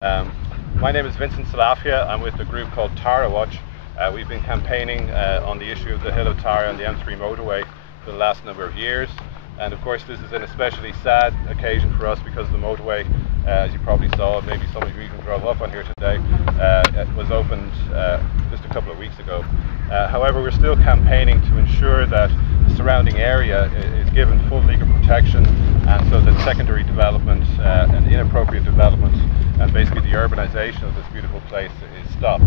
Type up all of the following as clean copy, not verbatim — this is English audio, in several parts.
Um, my name is Vincent Salafia. I'm with a group called Tara Watch. We've been campaigning on the issue of the Hill of Tara and the M3 motorway for the last number of years. And of course this is an especially sad occasion for us because the motorway, as you probably saw, maybe some of you even drove up on here today, it was opened just a couple of weeks ago. However, we're still campaigning to ensure that the surrounding area is given full legal protection, and so that secondary development and inappropriate development and basically the urbanisation of this beautiful place is stopped.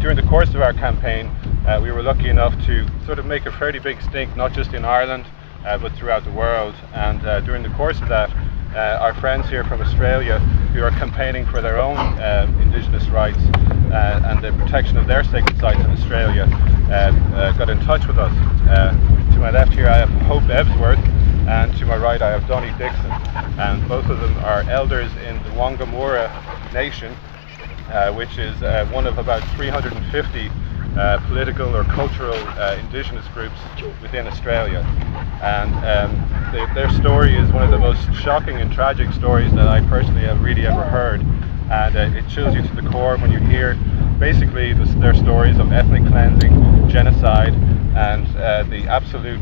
During the course of our campaign, we were lucky enough to sort of make a fairly big stink, not just in Ireland, but throughout the world. And during the course of that, our friends here from Australia, who are campaigning for their own Indigenous rights and the protection of their sacred sites in Australia, got in touch with us. To my left here I have Hope Ebsworth, and to my right I have Donnie Dixon, and both of them are elders in the Wangkumara nation, which is one of about 350 political or cultural Indigenous groups within Australia. And their story is one of the most shocking and tragic stories that I personally have really ever heard, and it chills you to the core when you hear basically their stories of ethnic cleansing, genocide, and the absolute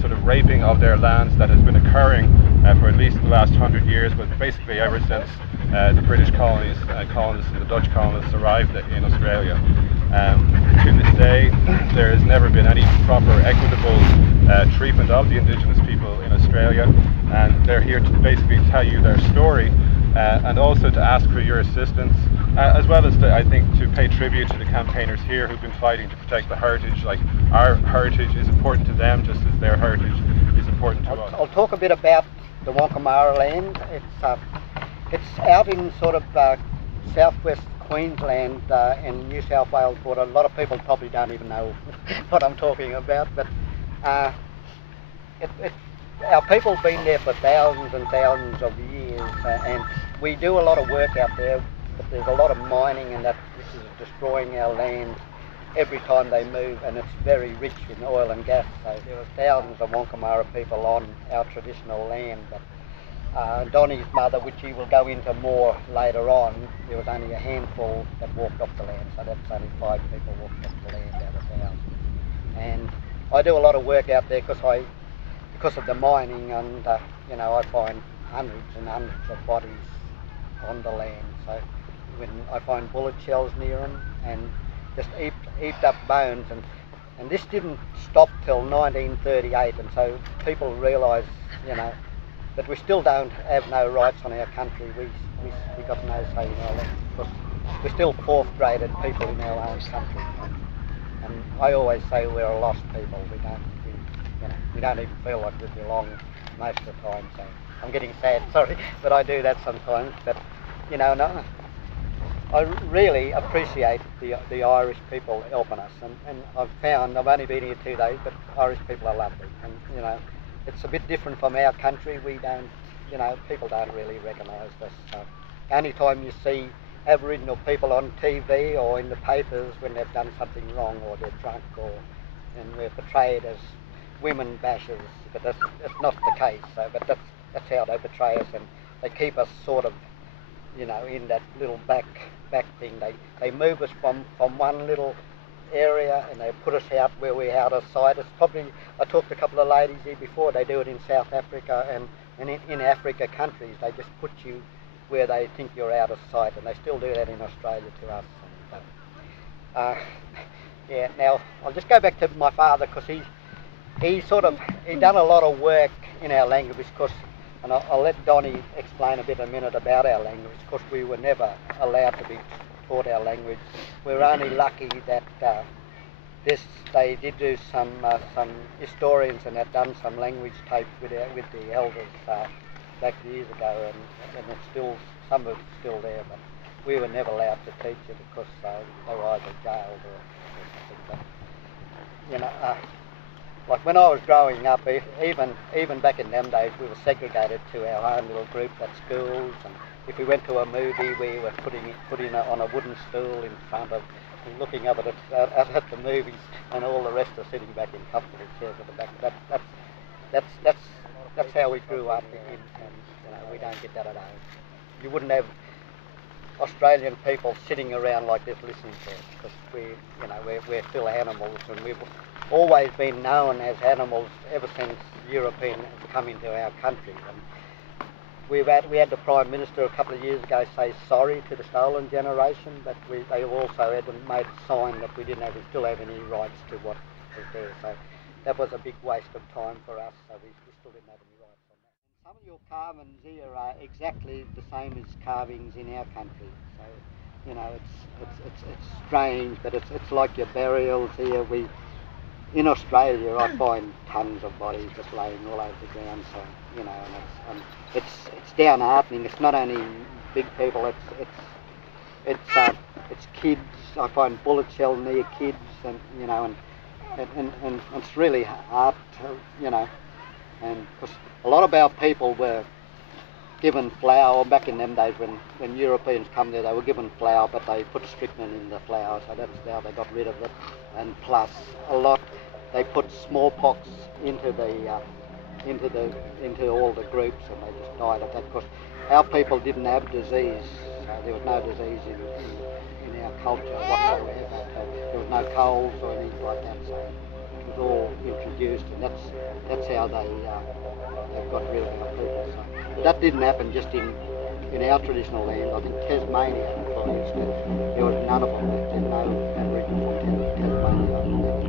sort of raping of their lands that has been occurring for at least the last 100 years, but basically ever since the British colonists and the Dutch colonists arrived in Australia. To this day, there has never been any proper equitable treatment of the Indigenous people in Australia, and they're here to basically tell you their story and also to ask for your assistance, as well as I think to pay tribute to the campaigners here who've been fighting to protect the heritage. Like, our heritage is important to them just as their heritage is important to us. I'll talk a bit about the Wangkumara land. It's out in sort of southwest Queensland and New South Wales border. A lot of people probably don't even know what I'm talking about, but our people have been there for thousands and thousands of years, and we do a lot of work out there, but there's a lot of mining, and that this is destroying our land every time they move, and it's very rich in oil and gas. So there are thousands of Wangkumara people on our traditional land, but Donnie's mother, which he will go into more later on, there was only a handful that walked off the land, so that's only 5 people walked off the land out of thousands. And I do a lot of work out there because of the mining, and I find hundreds and hundreds of bodies on the land. So when I find bullet shells near them and just heaped up bones, and this didn't stop till 1938, and so people realise, that we still don't have no rights on our country. We got no say in our land because we're still 4th graded people in our own country. And I always say we're a lost people. We don't even feel like we belong most of the time. So I'm getting sad, sorry, but I do that sometimes. But no, I really appreciate the Irish people helping us, and I've only been here 2 days, but Irish people are lovely, and it's a bit different from our country. We don't, people don't really recognise us. So only time you see Aboriginal people on TV or in the papers when they've done something wrong or they're drunk, and we're portrayed as women bashers, but that's not the case. So, but that's how they portray us, and they keep us sort of, in that little back thing. They move us from one little area and they put us out where we're out of sight. It's probably, I talked to a couple of ladies here before, they do it in South Africa and in Africa countries. They just put you where they think you're out of sight, and they still do that in Australia to us. Yeah, now I'll just go back to my father, because he done a lot of work in our language, and I'll let Donnie explain a bit in a minute about our language, because we were never allowed to be taught our language. We're only lucky that they did do some historians and had done some language tapes with the elders back years ago, and it's still, some of it's still there, but we were never allowed to teach it because they were either jailed or something. But like when I was growing up, even back in them days, we were segregated to our own little group at schools, and if we went to a movie, we were put in on a wooden stool in front of, looking up at the movies, and all the rest are sitting back in comfortable chairs at the back. That's how we grew up, and we don't get that at home. You wouldn't have Australian people sitting around like this listening to us, because we're still animals, and we've always been known as animals ever since Europeans come into our country. And we had the Prime Minister a couple of years ago say sorry to the stolen generation, but they also had made a sign that we still have any rights to what was there. So that was a big waste of time for us. So we still didn't have any rights on that. Some of your carvings here are exactly the same as carvings in our country. So it's strange, but it's like your burials here. In Australia, I find tons of bodies just laying all over the ground. So and it's downheartening. It's not only big people. It's kids. I find bullet shell near kids, and it's really hard to and because a lot of our people were given flour back in them days when Europeans come there. They were given flour, but they put strychnine in the flour, so that's how they got rid of it. And plus they put smallpox into all the groups, and they just died of that, because our people didn't have disease. There was no disease in our culture whatsoever. There was no colds or anything like that, so it was all introduced, and that's how they've got rid of our people. So that didn't happen just in our traditional land. I think Tasmania, for instance, there was none of them. There's no Aboriginal from Tasmania.